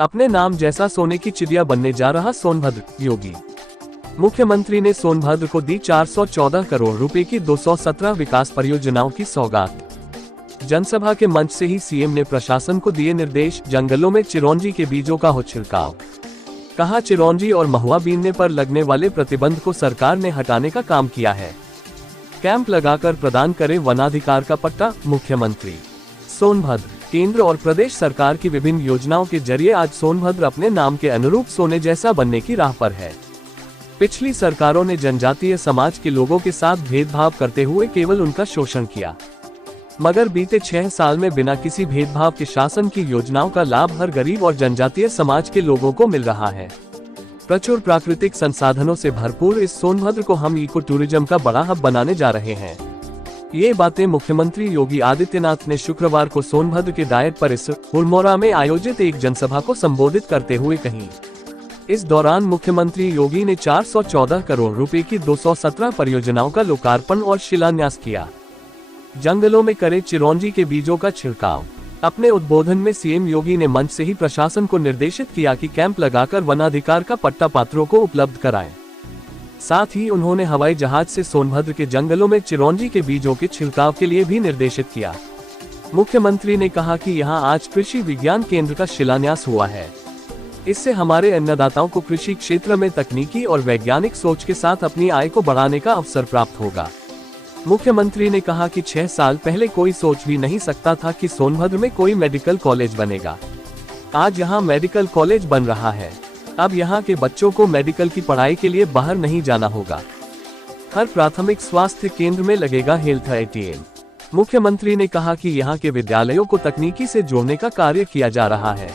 अपने नाम जैसा सोने की चिड़िया बनने जा रहा सोनभद्र, योगी। मुख्यमंत्री ने सोनभद्र को दी 414 करोड़ रुपए की 217 विकास परियोजनाओं की सौगात। जनसभा के मंच से ही सीएम ने प्रशासन को दिए निर्देश, जंगलों में चिरौंजी के बीजों का हो छिड़काव। कहा, चिरौंजी और महुआ बीनने पर लगने वाले प्रतिबंध को सरकार ने हटाने का काम किया है। कैंप लगाकर प्रदान करे वनाधिकार का पट्टा, मुख्यमंत्री। सोनभद्र। केंद्र और प्रदेश सरकार की विभिन्न योजनाओं के जरिए आज सोनभद्र अपने नाम के अनुरूप सोने जैसा बनने की राह पर है। पिछली सरकारों ने जनजातीय समाज के लोगों के साथ भेदभाव करते हुए केवल उनका शोषण किया, मगर बीते 6 साल में बिना किसी भेदभाव के शासन की योजनाओं का लाभ हर गरीब और जनजातीय समाज के लोगों को मिल रहा है। प्रचुर प्राकृतिक संसाधनों से भरपूर इस सोनभद्र को हम इको टूरिज्म का बड़ा हब बनाने जा रहे हैं। ये बातें मुख्यमंत्री योगी आदित्यनाथ ने शुक्रवार को सोनभद्र के डायट परिसर हुरमोरा में आयोजित एक जनसभा को संबोधित करते हुए कही। इस दौरान मुख्यमंत्री योगी ने 414 करोड़ रुपए की 217 परियोजनाओं का लोकार्पण और शिलान्यास किया। जंगलों में करे चिरौंजी के बीजों का छिड़काव। अपने उद्बोधन में सीएम योगी ने मंच से ही प्रशासन को निर्देशित किया कि कैंप लगाकर वनाधिकार का पट्टा पात्रों को उपलब्ध कराएं। साथ ही उन्होंने हवाई जहाज से सोनभद्र के जंगलों में चिरौंजी के बीजों के छिड़काव के लिए भी निर्देशित किया। मुख्यमंत्री ने कहा कि यहां आज कृषि विज्ञान केंद्र का शिलान्यास हुआ है। इससे हमारे अन्नदाताओं को कृषि क्षेत्र में तकनीकी और वैज्ञानिक सोच के साथ अपनी आय को बढ़ाने का अवसर प्राप्त होगा। मुख्यमंत्री ने कहा कि 6 साल पहले कोई सोच भी नहीं सकता था कि सोनभद्र में कोई मेडिकल कॉलेज बनेगा। आज यहाँ मेडिकल कॉलेज बन रहा है। अब यहाँ के बच्चों को मेडिकल की पढ़ाई के लिए बाहर नहीं जाना होगा। हर प्राथमिक स्वास्थ्य केंद्र में लगेगा हेल्थ एटीएम। मुख्यमंत्री ने कहा कि यहाँ के विद्यालयों को तकनीकी से जोड़ने का कार्य किया जा रहा है।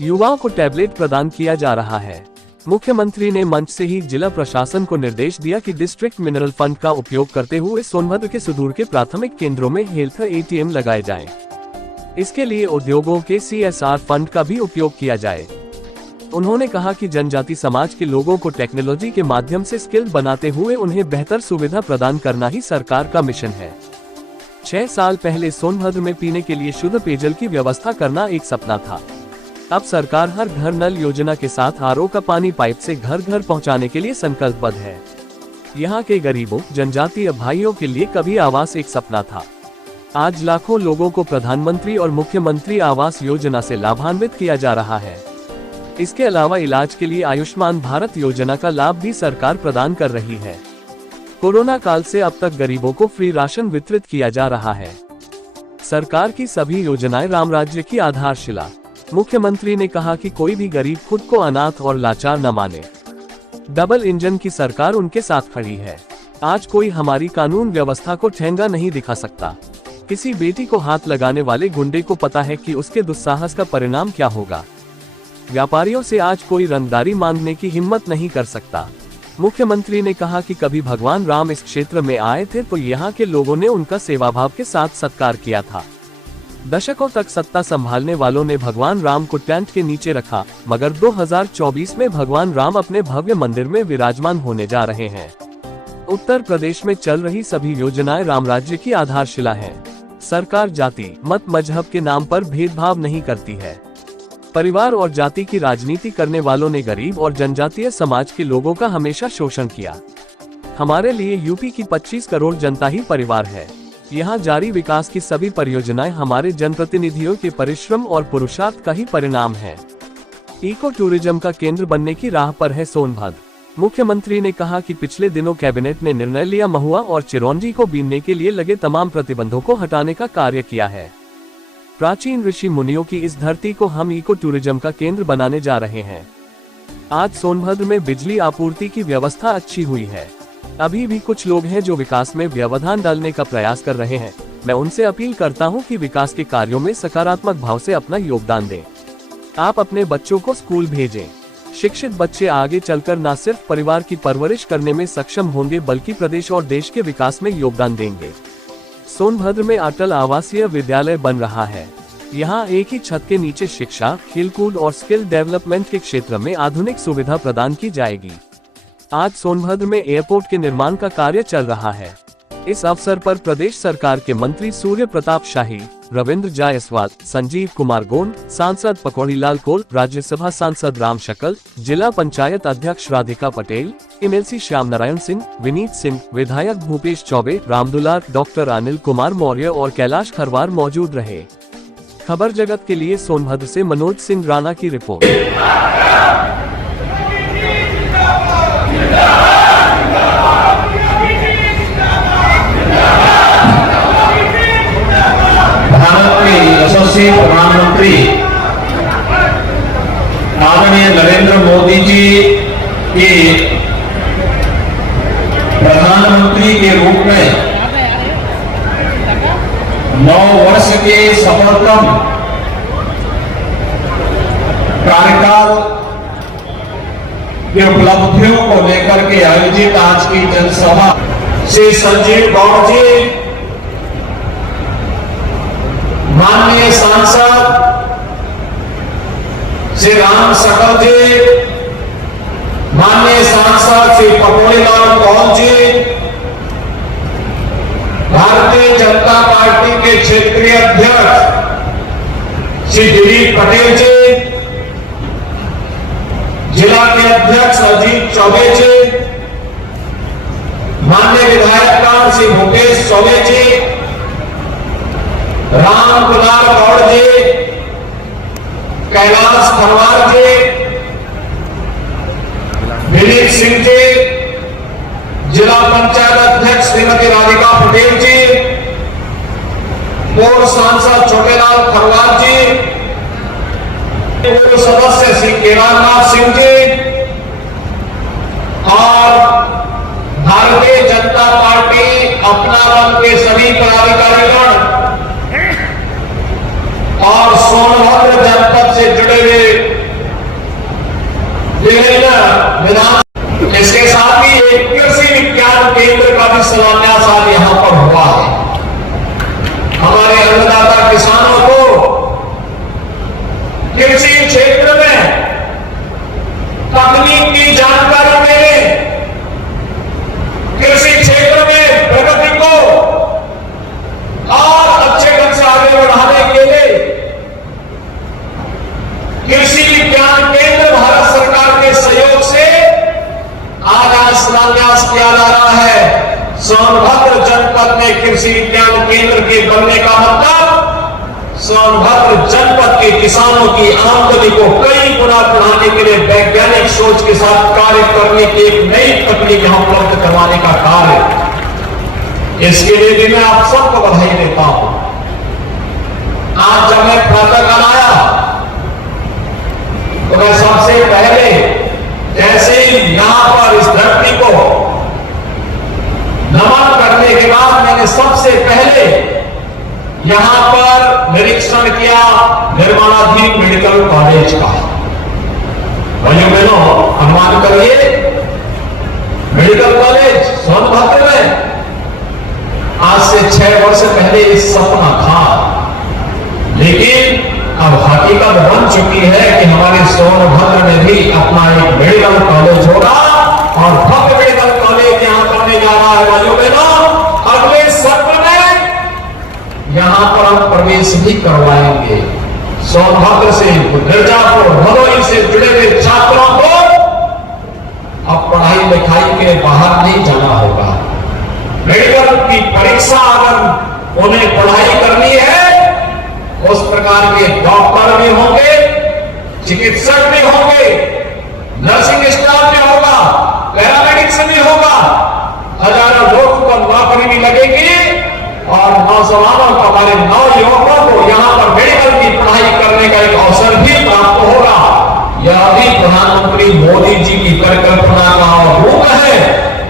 युवाओं को टैबलेट प्रदान किया जा रहा है। मुख्यमंत्री ने मंच से ही जिला प्रशासन को निर्देश दिया कि डिस्ट्रिक्ट मिनरल फंड का उपयोग करते हुए सोनभद्र के सुदूर के प्राथमिक केंद्रों में हेल्थ एटीएम लगाए जाएं। इसके लिए उद्योगों के CSR फंड का भी उपयोग किया जाए। उन्होंने कहा कि जनजाति समाज के लोगों को टेक्नोलॉजी के माध्यम से स्किल बनाते हुए उन्हें बेहतर सुविधा प्रदान करना ही सरकार का मिशन है। 6 साल पहले सोनभद्र में पीने के लिए शुद्ध पेयजल की व्यवस्था करना एक सपना था। अब सरकार हर घर नल योजना के साथ RO का पानी पाइप से घर घर पहुंचाने के लिए संकल्पबद्ध है। यहाँ के गरीबों, जनजातीय भाइयों के लिए कभी आवास एक सपना था। आज लाखों लोगों को प्रधानमंत्री और मुख्यमंत्री आवास योजना से लाभान्वित किया जा रहा है। इसके अलावा इलाज के लिए आयुष्मान भारत योजना का लाभ भी सरकार प्रदान कर रही है। कोरोना काल से अब तक गरीबों को फ्री राशन वितरित किया जा रहा है। सरकार की सभी योजनाएं राम राज्य की आधारशिला। मुख्यमंत्री ने कहा कि कोई भी गरीब खुद को अनाथ और लाचार न माने। डबल इंजन की सरकार उनके साथ खड़ी है। आज कोई हमारी कानून व्यवस्था को ठेंगा नहीं दिखा सकता। किसी बेटी को हाथ लगाने वाले गुंडे को पता है कि उसके दुस्साहस का परिणाम क्या होगा। व्यापारियों से आज कोई रंगदारी मांगने की हिम्मत नहीं कर सकता। मुख्यमंत्री ने कहा कि कभी भगवान राम इस क्षेत्र में आए थे तो यहाँ के लोगों ने उनका सेवाभाव के साथ सत्कार किया था। दशकों तक सत्ता संभालने वालों ने भगवान राम को टेंट के नीचे रखा, मगर 2024 में भगवान राम अपने भव्य मंदिर में विराजमान होने जा रहे हैं। उत्तर प्रदेश में चल रही सभी योजनाएं राम राज्य की आधारशिला हैं। सरकार जाति, मत, मजहब के नाम पर भेदभाव नहीं करती है। परिवार और जाति की राजनीति करने वालों ने गरीब और जनजातीय समाज के लोगों का हमेशा शोषण किया। हमारे लिए यूपी की 25 करोड़ जनता ही परिवार है। यहाँ जारी विकास की सभी परियोजनाएं हमारे जनप्रतिनिधियों के परिश्रम और पुरुषार्थ का ही परिणाम है। इको टूरिज्म का केंद्र बनने की राह पर है सोनभद्र। मुख्यमंत्री ने कहा कि पिछले दिनों कैबिनेट ने निर्णय लिया, महुआ और चिरौंजी को बीनने के लिए लगे तमाम प्रतिबंधों को हटाने का कार्य किया है। प्राचीन ऋषि मुनियों की इस धरती को हम इको टूरिज्म का केंद्र बनाने जा रहे हैं। आज सोनभद्र में बिजली आपूर्ति की व्यवस्था अच्छी हुई है। अभी भी कुछ लोग हैं जो विकास में व्यवधान डालने का प्रयास कर रहे हैं। मैं उनसे अपील करता हूं कि विकास के कार्यों में सकारात्मक भाव से अपना योगदान दें। आप अपने बच्चों को स्कूल भेजें। शिक्षित बच्चे आगे चलकर न सिर्फ परिवार की परवरिश करने में सक्षम होंगे बल्कि प्रदेश और देश के विकास में योगदान देंगे। सोनभद्र में अटल आवासीय विद्यालय बन रहा है। यहाँ एक ही छत के नीचे शिक्षा, खेलकूद और स्किल डेवलपमेंट के क्षेत्र में आधुनिक सुविधा प्रदान की जाएगी। आज सोनभद्र में एयरपोर्ट के निर्माण का कार्य चल रहा है। इस अवसर पर प्रदेश सरकार के मंत्री सूर्य प्रताप शाही, रविंद्र जायसवाल, संजीव कुमार गोंड, सांसद पकौड़ीलाल कोल, राज्यसभा सांसद राम शकल, जिला पंचायत अध्यक्ष राधिका पटेल, एमएलसी श्याम नारायण सिंह, विनीत सिंह, विधायक भूपेश चौबे, रामदुलार, डॉक्टर अनिल कुमार मौर्य और कैलाश खरवार मौजूद रहे। खबर जगत के लिए सोनभद्र से मनोज सिंह राणा की रिपोर्ट। यशस्वी प्रधानमंत्री आदरणीय नरेंद्र मोदी जी के प्रधानमंत्री के रूप में 9 वर्ष के सफलतम कार्यकाल की उपलब्धियों को लेकर के आयोजित आज की जनसभा श्री संजीव गौड़ जी, माननीय सांसद श्री राम शकल जी, माननीय सांसद श्री पकौड़ीलाल कोल जी, भारतीय जनता पार्टी के क्षेत्रीय अध्यक्ष श्री दिलीप पटेल जी, जिला के अध्यक्ष अजीत चौबे जी, माननीय विधायकगण श्री भूपेश चौबे जी, रामदुलार गौड़ जी, कैलाश खरवार जी, विनीत सिंह जी, जिला पंचायत अध्यक्ष श्रीमती राधिका पटेल जी, पूर्व सांसद छोटेलाल खरवार जी, पूर्व सदस्य श्री केदारनाथ सिंह जी और भारतीय जनता पार्टी अपना दल के सभी पदाधिकारीगण और सोनभद्र जनपद से जुड़े हुए विभिन्न विधान, इसके साथ ही एक कृषि विज्ञान केंद्र का भी शिलान्यास आज यहां पर हुआ है। हमारे अन्नदाता किसानों को कृषि क्षेत्र में तकनीक की जानकारी देने, कृषि क्षेत्र में प्रगति को और अच्छे ढंग से आगे बढ़ाने के लिए कृषि विज्ञान केंद्र भारत सरकार के सहयोग से आज शिलान्यास किया जा रहा है। सोनभद्र जनपद में कृषि विज्ञान केंद्र के बनने का मतलब सोनभद्र जनपद के किसानों की आमदनी को कई गुना बढ़ाने के लिए वैज्ञानिक सोच के साथ कार्य करने की एक नई तकनीक यहां उपलब्ध करवाने का कार्य, इसके लिए भी मैं आप सबको बधाई देता हूं। आज जब मैं प्रातःकाल आया तो मैं सबसे पहले जैसे यहां पर इस धरती को नमन करने के बाद मैंने सबसे पहले यहां पर निरीक्षण किया निर्माणाधीन मेडिकल कॉलेज का। भाइयों बहनों, अनुमान करिए मेडिकल कॉलेज सोनभद्र में आज से 6 वर्ष पहले इस सपना था, लेकिन अब हकीकत बन चुकी है कि हमारे सोनभद्र में भी अपना एक मेडिकल कॉलेज होगा और भव्य मेडिकल कॉलेज यहां बनने जा रहा है। भाइयों बहनों, अगले सत्र में यहां पर हम प्रवेश भी करवाएंगे। सोनभद्र से मिर्जापुर भदोही से जुड़े हुए छात्रों को अब पढ़ाई लिखाई के बाहर नहीं जाना होगा। मेडिकल की परीक्षा अगर उन्हें पढ़ाई करनी है, उस प्रकार के डॉक्टर भी होंगे, चिकित्सक भी होंगे, नर्सिंग स्टाफ भी होगा, पैरामेडिक्स भी होगा, हजारों लोगों को नौकरी भी लगेगी और नौजवानों को, हमारे नवयुवकों को यहां पर मेडिकल की पढ़ाई करने का एक अवसर भी प्राप्त होगा। यह भी प्रधानमंत्री मोदी जी की परिकल्पना का रूप है,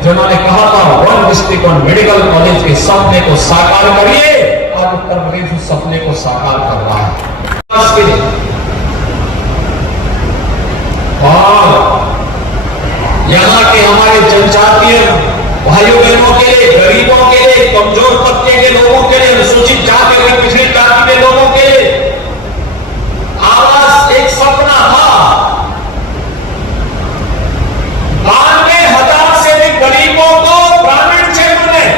जिन्होंने कहा था 1 डिस्ट्रिक्ट 1 मेडिकल कॉलेज के सपने को साकार करिए, और उत्तर प्रदेश उस सपने को साकार कर रहा है। और यहां के हमारे जनजातीय भाइयों बहनों के लिए, गरीबों के लिए, कमजोर तबके के लोगों के लिए, अनुसूचित जाति के, पिछड़ी जाति के लोगों के लिए आवास एक सपना था। 92,000 से अधिक गरीबों को ग्रामीण क्षेत्र में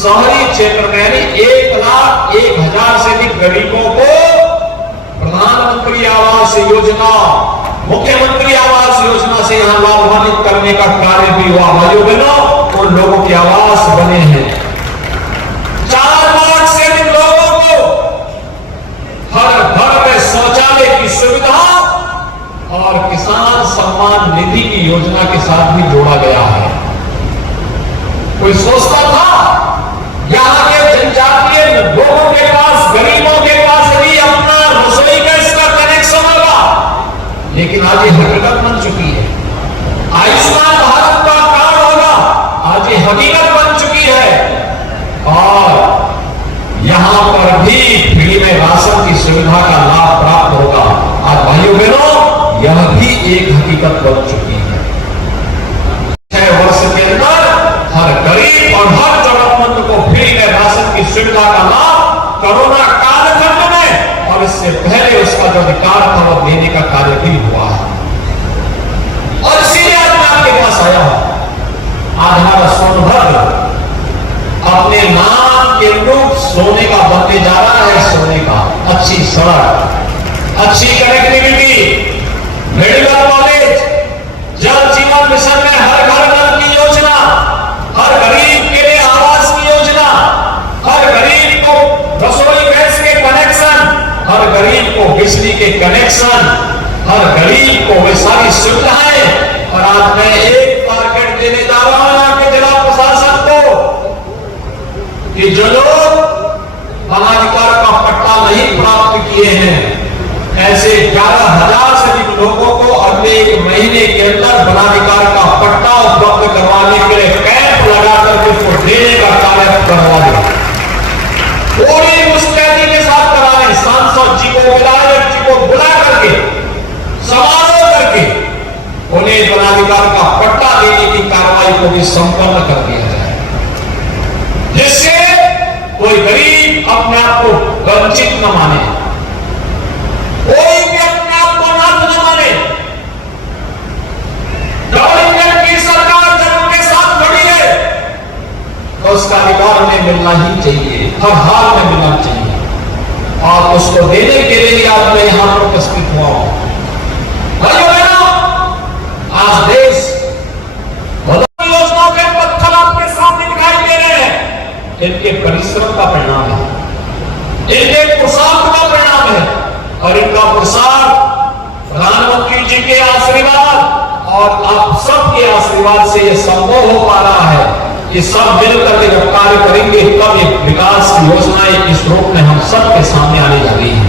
शहरी क्षेत्र में यानी 1,01,000 से अधिक गरीबों को प्रधानमंत्री आवास योजना, मुख्यमंत्री आवास योजना से यहां लाभान्वित करने का कार्य भी हुआ। भाइयों बहनों, उन लोगों के आवास बने हैं। 4 लाख से अधिक लोगों को हर घर में शौचालय की सुविधा और किसान सम्मान निधि की योजना के साथ भी जोड़ा गया है। कोई सोचता था यहां के जनजातीय लोगों के पास, गरीबों के पास भी अपना रसोई गैस का कनेक्शन होगा, लेकिन आज ये हकीकत बन चुकी है। आयुष्मान भारत का कार्ड होगा, आज ये हकीकत बन चुकी है। और यहां पर भी फ्री में राशन की सुविधा का लाभ प्राप्त होगा। आज भाइयों बहनों, यह भी एक हकीकत बन चुकी है। 6 वर्ष के अंदर हर गरीब और हर जरूरतमंद को फ्री में राशन की सुविधा का लाभ कोरोना कालखंड में और इससे पहले उसका जो अधिकार था वो देने का कार्य भी हुआ है। और इसीलिए आज मैं आपके पास आया हूं। आज हमारा सोनभद्र अपने नाम के अनुरूप सोने का बनने जा रहा है। सोने का अच्छी सड़क, अच्छी कनेक्टिविटी, मेडिकल कॉलेज, जल जीवन मिशन में हर घर नल की योजना, हर गरीब के लिए आवास की योजना, हर गरीब को रसोई गैस के कनेक्शन, हर गरीब को बिजली के कनेक्शन, हर गरीब को वे सारी सुविधाएं। और आज मैं एक टारगेट देने जा रहा हूं यहाँ के जिला प्रशासन को कि जो लोग वनाधिकार का पट्टा नहीं प्राप्त किए हैं, ऐसे 11,000 से अधिक लोगों को अगले 1 महीने के अंदर वनाधिकार का पट्टा उपलब्ध करवाने के लिए कैंप लगाकर उसको देने का कार्य करवा दें। पूरी मुस्तैदी के साथ कराने, सांसद जी को, विधायक जी को बुला करके, समारोह करके उन्हें वनाधिकार का पट्टा देने की कार्रवाई को भी संपन्न कर दिया जाए, जिससे कोई गरीब अपने आप को वंचित न माने, कोई भी अपने आप को नाथ न माने। गवर्नमेंट की सरकार जब उनके साथ खड़ी है तो उसका अधिकार उन्हें मिलना ही चाहिए, हर हाल में मिलना चाहिए। और उसको देने के लिए आज मैं यहां पर उपस्थित हुआ हूं। भाइयों बहनों, आज देश योजनाओं के पत्थर आपके सामने दिखाई दे रहे हैं। इनके परिश्रम का परिणाम है, इनके पुरुषार्थ का परिणाम है। और इनका पुरुषार्थ प्रधानमंत्री जी के आशीर्वाद और आप सबके आशीर्वाद से यह संभव हो पा रहा है कि सब मिलकर के जब कार्य करेंगे तब ये विकास की योजनाएं इस रूप में हम सबके सामने आने जा रही है।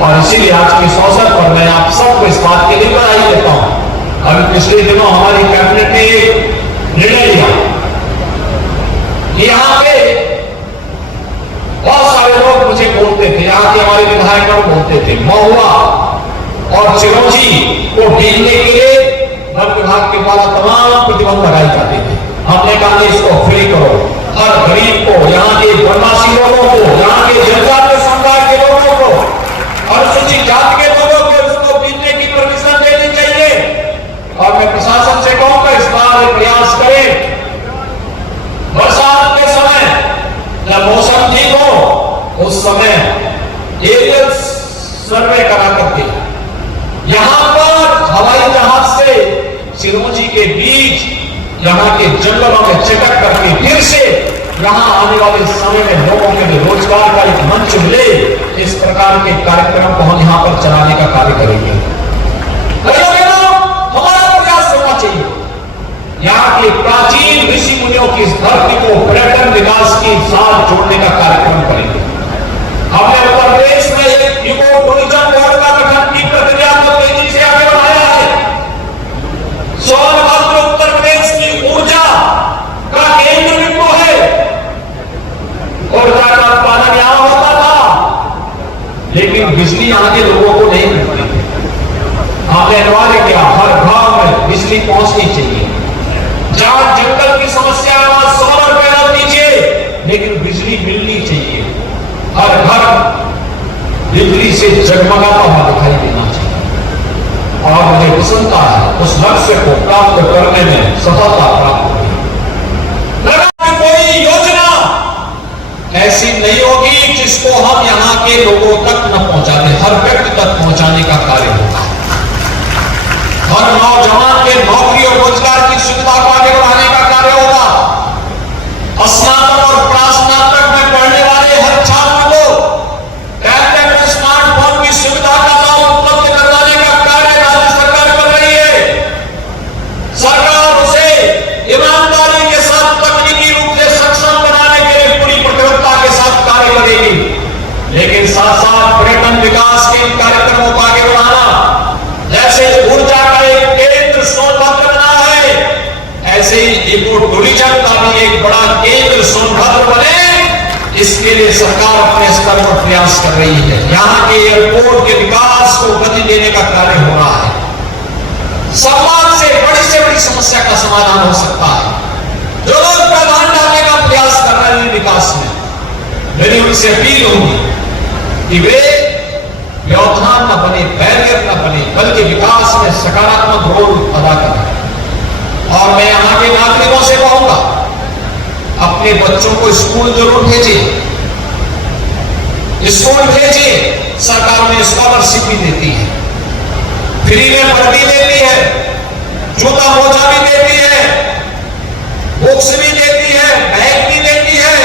और इसीलिए आज के इस अवसर पर मैं आप सबको इस बात के लिए बधाई देता हूं। अभी पिछले दिनों हमारी कैबिनेट ने निर्णय लिया कि यहाँ पे बहुत सारे लोग मुझे बोलते थे, यहाँ के हमारे विधायक बोलते थे, महुआ और चिरौंजी को बीनने के लिए वन विभाग के द्वारा तमाम प्रतिबंध लगाए जाते थे। हमने कहा इसको फ्री करो, हर गरीब को, यहाँ के वनवासी लोगों को, यहाँ के जनजातीय समुदाय के लोगों को, अनुसूचित जाति के लोगों को इसको बीनने की परमिशन देनी चाहिए। और मैं प्रशासन से कहूंगा इस बार प्रयास करें, बरसात के समय जब मौसम ठीक हो उस समय एरियल सर्वे करा करके यहां पर हवाई जहाज से चिरौंजी के बीज यहां के जंगलों में चिटक करके फिर से यहां आने वाले समय में लोगों के लिए रोजगार का एक मंच मिले, इस प्रकार के कार्यक्रम को हम यहां पर चलाने का कार्य करेंगे। हमारा प्रयास होना चाहिए यहाँ के प्राचीन ऋषि मुनियों की इस धरती को पर्यटन विकास के साथ जोड़ने का कार्यक्रम करेंगे। हमने उत्तर प्रदेश में एक इको टूरिज्म बोर्ड का गठन की प्रक्रिया को तेजी से आगे बढ़ाया है। सोनभद्र उत्तर प्रदेश की ऊर्जा का केंद्र बिंदु है। ऊर्जा का उत्पादन यहां होता था, लेकिन बिजली यहाँ के लोगों को नहीं मिलती थी। हमने अनिवार्य किया हर गांव में बिजली पहुंचनी चाहिए। जहां जंगल की समस्या है वहां सोलर पैनल दीजिए, लेकिन बिजली मिलनी चाहिए। हर घर बिजली से जगमगाता हुआ दिखाई देना चाहिए। और मुझे प्रसन्नता है उस लक्ष्य को प्राप्त करने में सफलता प्राप्त हुई। कोई योजना को हम यहां के लोगों तक न पहुंचाते, हर व्यक्ति तक पहुंचाने का कार्य होगा। हर नौजवान के नौकरी और रोजगार की सुविधा को आगे बढ़ाने का कार्य होगा। स्नातक और प्रास्नातक में पढ़ने वाले हर छात्र को टैबलेट और स्मार्टफोन की सुविधा का लाभ उपलब्ध करवाने का कार्य राज्य सरकार कर रही है। सरकार उसे ईमानदारी के साथ तकनीकी रूप से सक्षम बनाने के लिए पूरी प्रखरता के साथ कार्य करेगी। लेकिन साथ साथ पर्यटन विकास के कार्यक्रमों को आगे बढ़ाना, जैसे ऊर्जा का एक केंद्र सोनभद्र बना है, ऐसे ही इको टूरिज्म का भी एक बड़ा केंद्र सोनभद्र बने, इसके लिए सरकार अपने स्तर पर प्रयास कर रही है। यहां के एयरपोर्ट के विकास को गति देने का कार्य हो रहा है। समाज से बड़ी समस्या का समाधान हो सकता है। जो लोग प्रधान डालने का प्रयास कर रहे हैं विकास में, मेरी उनसे अपील होगी कि वे व्यवधान न बने, बैरियर न बने, बल्कि विकास में सकारात्मक रोल अदा करें। और मैं यहां के नागरिकों से कहूंगा, अपने बच्चों को स्कूल जरूर भेजिए, स्कूल भेजिए। सरकार उन्हें स्कॉलरशिप भी देती है, फ्री में वर्दी देती है, जूता मोजा भी देती है, बुक्स भी देती है, बैग भी देती है,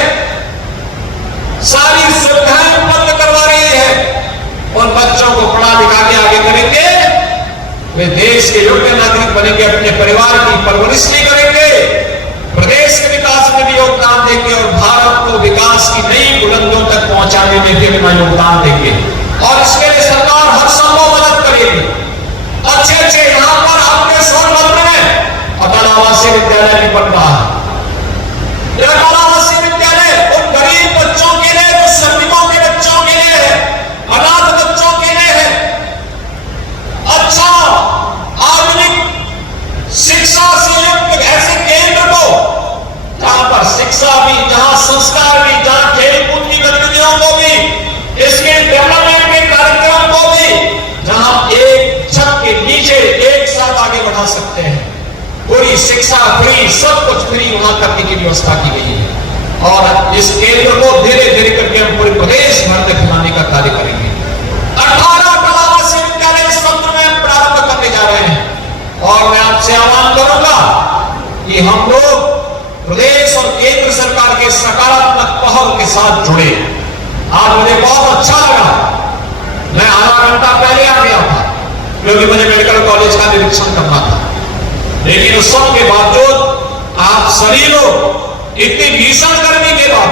सारी सुविधाएं उपलब्ध करवा रही है। और बच्चों को पढ़ा लिखा के आगे करेंगे, वे देश के योग्य नागरिक बनेंगे, अपने परिवार की परवरिश भी करेंगे, प्रदेश के विकास में भी योगदान देंगे और भारत को विकास की नई बुलंदियों तक पहुंचाने में भी अपना योगदान देंगे। और इसके लिए सरकार हर संभव मदद करेगी। अच्छे यहां पर अपने सोनभद्र में अटल आवासीय विद्यालय भी बन रहा है। अटल आवासीय विद्यालय उन गरीब बच्चों के लिए, जो श्रमिकों के बच्चों के लिए है, अनाथ बच्चों के लिए है। अच्छा आधुनिक शिक्षा से युक्त ऐसे केंद्र को, जहां पर शिक्षा भी, जहां संस्कार भी, जहां खेलकूद की गतिविधियों को भी, इसके डेवलपमेंट के कार्यक्रम को भी, जहां एक छत के नीचे एक साथ आगे बढ़ा सकते हैं। पूरी शिक्षा फ्री, सब कुछ फ्री वहां करने की व्यवस्था की गई है। और इस केंद्र को धीरे धीरे करके हम पूरे प्रदेश भर में फैलाने का कार्य करेंगे। 18 आवासीय विद्यालय सत्र में प्रारंभ करने जा रहे हैं। और मैं आपसे आह्वान करूंगा कि हम लोग प्रदेश और केंद्र सरकार के सकारात्मक पहल के साथ जुड़े। आज मुझे बहुत अच्छा लगा, मैं आधा घंटा पहले आ गया था क्योंकि मुझे मेडिकल कॉलेज का निरीक्षण करना था। लेकिन उस सब के बावजूद आप सभी लोग इतनी भीषण गर्मी के बाद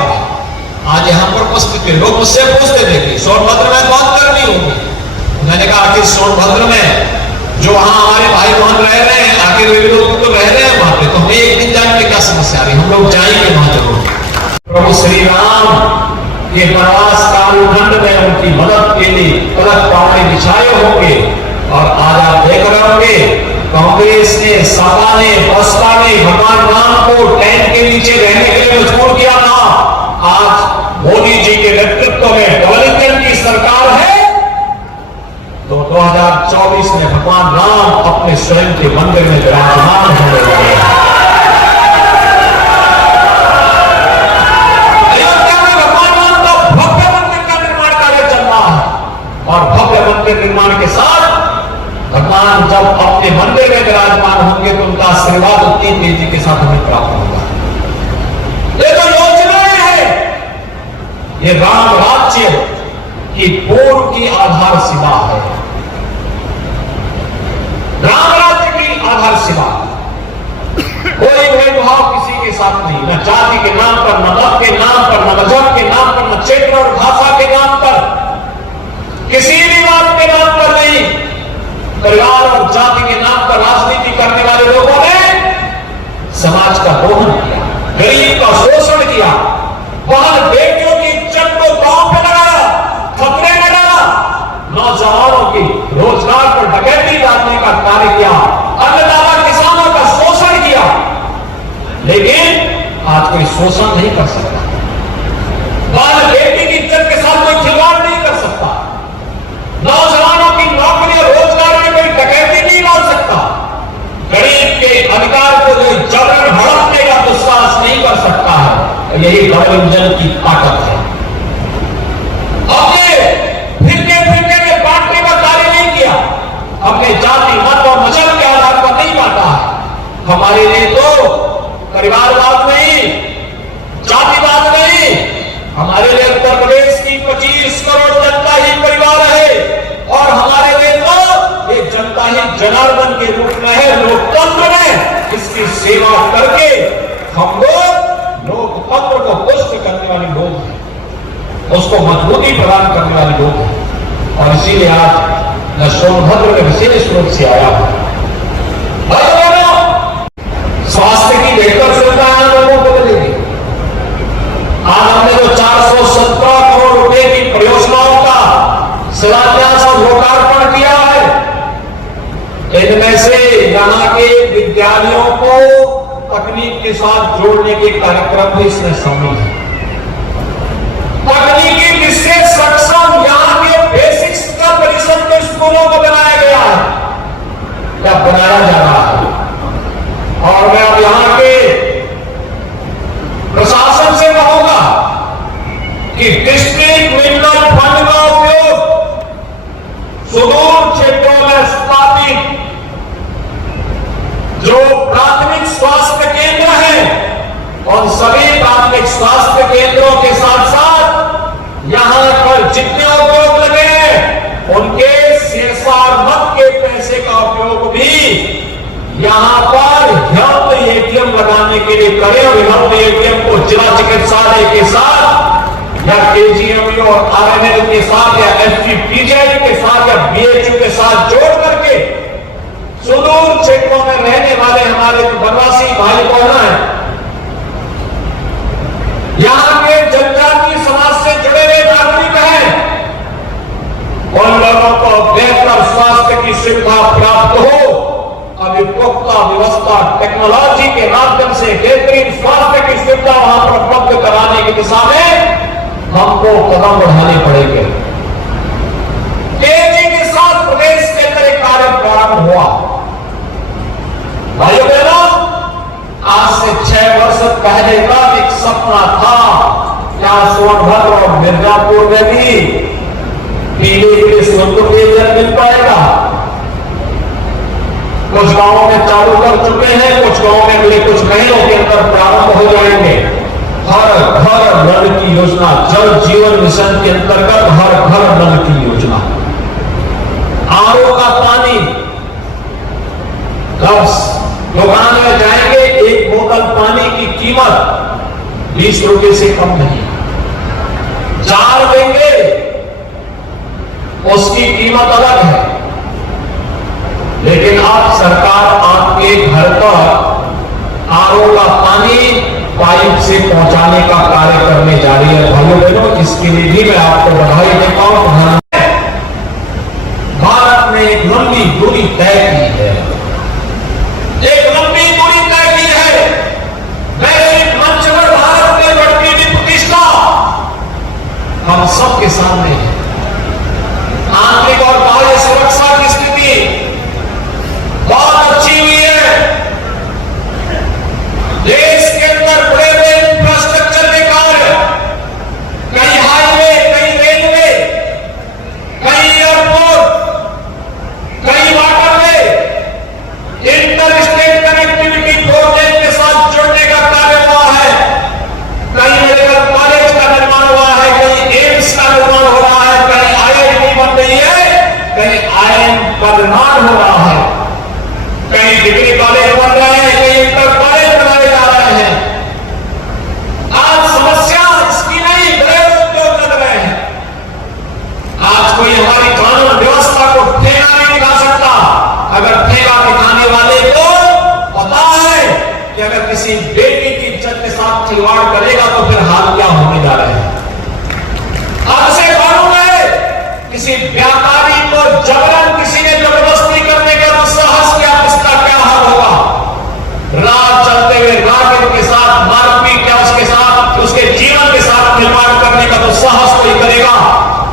आज यहां पर उपस्थित थे। लोग मुझसे पूछते थे कि सोनभद्र में बहुत गर्मी होगी। मैंने कहा आखिर सोनभद्र में जो वहां हमारे भाई बहन रह रहे हैं, आखिर वे लोग तो रह रहे हैं वहां पे, तो हमें एक दिन जाने में क्या समस्या आ रही, हम लोग जाएंगे वहां जरूर। प्रभु श्री राम ये वनवास कालखंड में उनकी मदद के लिए पलक पावड़े बिछाए होंगे। और आज आप देख रहे होंगे, कांग्रेस ने, सपा ने, बसपा ने भगवान राम को टेंट के नीचे रहने के लिए मजबूर किया था। आज मोदी जी के नेतृत्व में डबल इंजन की सरकार है, तो 2024 में भगवान राम अपने स्वयं के मंदिर में विराजमान होने वाले हैं। अयोध्या में भगवान राम का भव्य मंदिर का निर्माण कार्य चल रहा है। और भव्य मंदिर निर्माण के साथ भगवान जब अपने मंदिर में विराजमान होंगे तो उनका आशीर्वाद उतनी तेजी के साथ हमें प्राप्त होगा। ये तो योजनाएं हैं, ये राम राज्य की पूर्व की आधारशिला है। राम राज्य की आधारशिला, कोई भेदभाव किसी के साथ नहीं, न जाति के नाम पर, न मत के नाम पर, न मजहब के नाम पर, न क्षेत्र और भाषा के नाम पर, किसी भी बात के नाम पर नहीं। परिवार और जाति के नाम पर राजनीति करने वाले लोगों ने समाज का दोहन किया, गरीब का शोषण किया, बहन बेटियों की इज्जत को पांव पे लगाया, खतरे में डाला, नौजवानों की रोजगार पर डकैती डालने का कार्य किया, अन्नदाता किसानों का शोषण किया। लेकिन आज कोई शोषण नहीं कर सकता, बहन बेटी की इज्जत के साथ कोई खिलवाड़ नहीं कर सकता, नौजवानों की नौकरी और रोजगार में कोई डकैती नहीं डाल सकता, गरीब के अधिकार को कोई जबरन हड़पने का दुस्साहस नहीं कर सकता है। यही डबल इंजन की ताकत है। हमारे लिए तो परिवारवाद नहीं, जातिवाद नहीं, हमारे लिए उत्तर प्रदेश की 25 करोड़ जनता ही परिवार है और हमारे लिए तो ये जनता ही जनार्दन के रूप में है। लोकतंत्र में इसकी सेवा करके हम लोग लोकतंत्र को पुष्ट करने वाले लोग हैं, उसको मजबूती प्रदान करने वाले लोग हैं और इसीलिए आज मैं सोनभद्र में विशेष रूप से आया हूं। स्वास्थ्य की बेहतर सुविधाएं लोगों को मिलेगी। आज हमने जो 417 करोड़ रुपए की परियोजनाओं का शिलान्यास और लोकार्पण किया है, इनमें से यहां के विद्यालयों को तकनीक के साथ जोड़ने के कार्यक्रम भी इसमें शामिल है। तकनीकी विशेष सक्षम यहां के बेसिक शिक्षा परिषद के स्कूलों को बनाया गया है या बनाया जा रहा है और मैं अब यहां के प्रशासन से कहूंगा कि डिस्ट्रिक्ट मिनरल फंड का उपयोग सुदूर क्षेत्रों में स्थापित जो प्राथमिक स्वास्थ्य केंद्र हैं और सभी प्राथमिक स्वास्थ्य केंद्रों के साथ साथ यहां पर जितने उपयोग लगे हैं उनके शेरसार मत के पैसे का उपयोग भी यहां पर हेल्थ एटीएम लगाने के लिए करें और हेल्थ एटीएम को जिला चिकित्सालय के साथ या केजीएमयू और आरएनएल के साथ या एसपीपीजेड के साथ या बीएचयू के साथ जोड़ करके सुदूर क्षेत्रों में रहने वाले हमारे वनवासी भाई बहन हैं, यहां के जनजातीय समाज से जुड़े हुए नागरिक हैं, उन लोगों को बेहतर स्वास्थ्य की सुविधा प्राप्त हो, अभी पुख्ता व्यवस्था टेक्नोलॉजी के माध्यम से बेहतरीन स्वास्थ्य की सुविधा वहां पर उपलब्ध कराने की दिशा में हमको कदम बढ़ाने पड़ेंगे। तेजी के साथ प्रदेश के अंदर एक कार्य प्रारंभ हुआ। भाइयों बहनों, आज से 6 वर्ष पहले का एक सपना था क्या सोनभद्र और मिर्जापुर में भी पीने के लिए शुद्ध पेयजल मिल पाएगा। कुछ गांवों में चालू कर चुके हैं, कुछ गांवों में अगले कुछ महीनों के अंदर प्रारंभ हो जाएंगे। हर घर नल की योजना, जल जीवन मिशन के अंतर्गत हर घर नल की योजना। आरओ का पानी दुकान में जाएंगे, एक बोतल पानी की कीमत 20 रुपए से कम नहीं। जार देंगे उसकी कीमत अलग है, लेकिन अब सरकार आपके घर पर आरओ का पानी पाइप से पहुंचाने का कार्य करने जा रही है। भाइयों बहनों, इसके लिए भी मैं आपको बधाई देता हूं। भारत ने एक लंबी दूरी तय की है, एक लंबी दूरी तय की है। वैश्विक मंच पर भारत में बढ़ती हुई प्रतिष्ठा हम सबके सामने है। आंतरिक और बाह्य सुरक्षा की स्थिति बहुत अच्छी हुई है। देश के अंदर बड़े बड़े इंफ्रास्ट्रक्चर के कार्य, कई हाईवे, कई रेलवे, कई एयरपोर्ट, कई वाटरवे, इंटर स्टेट कनेक्टिविटी 4 लेन के साथ जोड़ने का कार्य हुआ है। कई मेडिकल कॉलेज का निर्माण हुआ है, कई एम्स का निर्माण हो रहा है, कहीं आईआईटी बन रही है, कहीं आईआईएम का निर्माण हो रहा है, कई डिग्री कॉलेज बन रहे हैं, कई इंटर कॉलेज बनाए जा रहे हैं। आज समस्या इसकी नहीं, बड़े उद्योग लग रहे हैं। आज कोई हमारी कानून व्यवस्था को ठेला नहीं दिखा सकता। अगर ठेला दिखाने वाले को पता है कि अगर किसी बेटी की इज्जत के साथ खिलवाड़ करेगा तो फिर हाल क्या होने जा रहे हैं। आज से कानून है, किसी व्यापारी को जबरन किसी ने जबरदस्ती करने का दुस्साहस किया, उसका क्या हाल होगा। राह चलते हुए रागिर के साथ मारपीट या उसके साथ, उसके जीवन के साथ खिलवाड़ करने का दुस्साहस कोई करेगा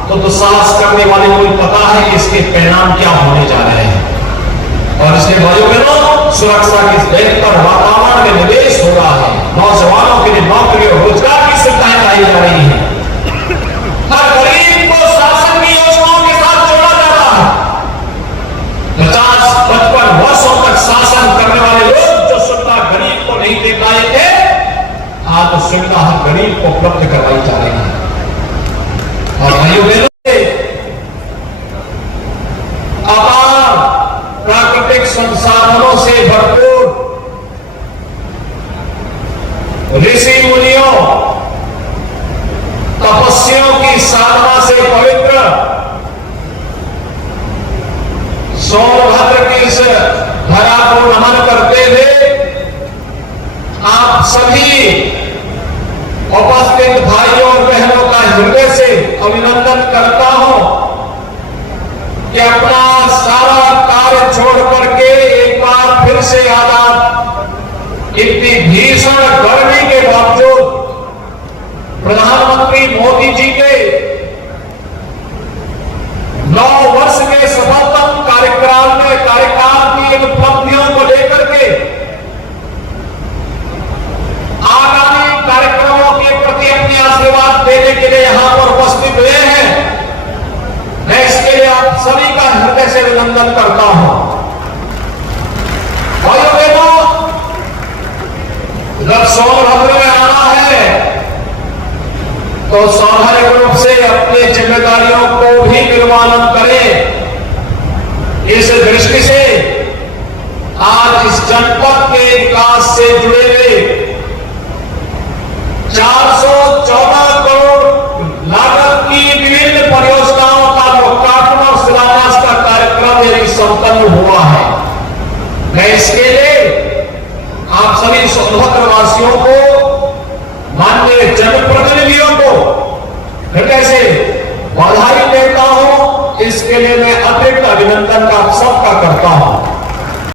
तो दुस्साहस करने वाले को पता है कि इसके परिणाम क्या होने जा रहे हैं। और इसलिए भाइयों बहनों, सुरक्षा के बेहतर वातावरण में निवेश हो रहा है। नौजवानों के लिए नौकरी और रोजगार की सुविधाएं लाई जा रही है। हर गरीब को शासन की योजनाओं के साथ जोड़ा जा रहा है। 50-55 वर्षों तक शासन करने वाले लोग जो सुविधा हर गरीब को उपलब्ध करवाई जा रही है। और भाइयों बहनों, अपार प्राकृतिक संसाधनों से भरपूर, ऋषि मुनियों तपस्वियों की साधना से पवित्र सोनभद्र की इस धरा को नमन करते हुए आप सभी उपस्थित भाइयों और बहनों का हृदय से अभिनंदन करता हूं कि अपना सारा कार्य छोड़ करके एक बार फिर से आजाद इतनी भीषण गर्मी के बावजूद प्रधानमंत्री मोदी जी के 9 वर्ष के सफलतम कार्यकाल की इन उपलब्धियों को लेकर के आगामी कार्यक्रमों के प्रति अपने आशीर्वाद देने के लिए यहां पर उपस्थित हुए हैं। मैं इसके लिए आप सभी का हृदय से अभिनंदन करता हूं। भाइयों बहनों, जब सोनभद्र में आना है तो स्वाभाविक रूप से अपनी जिम्मेदारियों को भी निर्वहन करें। इस दृष्टि से आज इस जनपद के विकास से जुड़े हुए 414 करोड़ लागत की विभिन्न परियोजनाओं का लोकार्पण और शिलान्यास का कार्यक्रम यदि संपन्न हुआ है। मैं इसके लिए आप सभी सोनभद्र वासियों को, माननीय जनप्रतिनिधियों को हृदय से बधाई देता हूं। इसके लिए मैं अतिरिक्त अभिनंदन का सबका करता हूं।